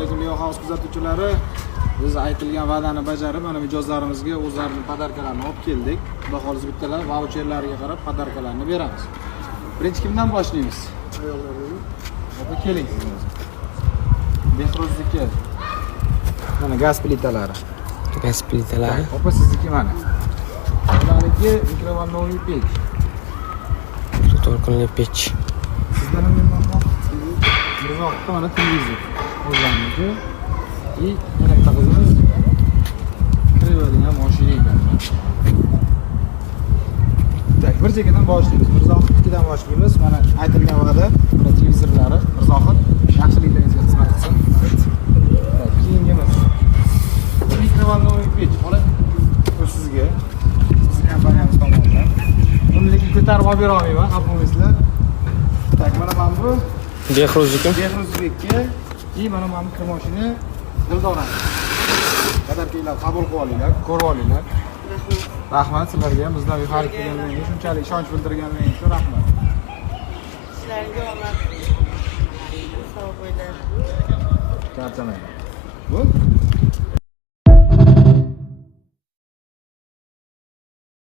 alaykum Leo House kuzatuvchilari. Biz aytilgan va'dani bajarib, mana mijozlarimizga o'zlarining podarkalarini olib keldik. Xudo xohlasa bittalar vaucherlariga qarab podarkalarni beramiz. Birinchi kimdan boshlaymiz? Ayollarni. Opa keling siz. Behrozniki. Mana gaz plitalari. Gaz plitalari. Opa sizniki mana. Ularniki mikrovolnovый pech. Torqinli pech. Sizdan nima bor? Mirzoqda mana televizor. O'zlariniki. И yana bitta qizimiz kiradigan mashina ekan. Tak, bir chekkadan boshlaymiz. Mirzoqdan boshlaymiz. Mana aytilgan va'da, mana televizorlari Mirzoqot yaxshiliklaringizga xizmat qilsin. Tak, keyingimiz mikrovolnovый pech. Ola, bu sizga. Siz kompaniyamiz tomonidan. Buni lekin ko'tarib olib bera olmayman, xafa bo'lmaysizlar. Tak, mana bu Behrozniki. Behruzbekka и mana bu mashina Dildora. Qadarkilar qabul qilib olinglar, ko'rib olinglar. Rahmat sizlarga ham bizdan xarid qilganligingiz uchun, shunchalik ishonch bildirganligingiz uchun rahmat. Sizlarga omad. Sog' bo'linglar. Charchamang. Bu